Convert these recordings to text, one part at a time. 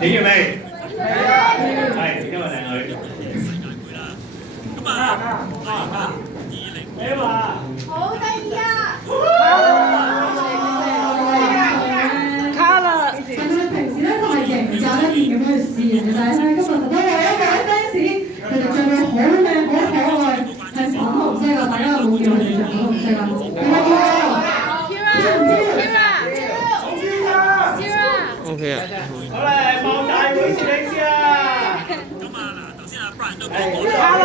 影完未？係，因為靚女。你話好得意啊！卡啦！其實平時咧都係型炸一面咁樣去試人嘅，但係咧今日特登為咗各位 fans，佢哋着到好靚好可愛，係粉紅色㗎，大家有冇見佢哋着粉紅色啊？OK 啊。好啦，爆大會攝影師啊！卡啦！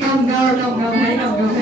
夠唔夠？夠唔夠睇？夠唔夠睇？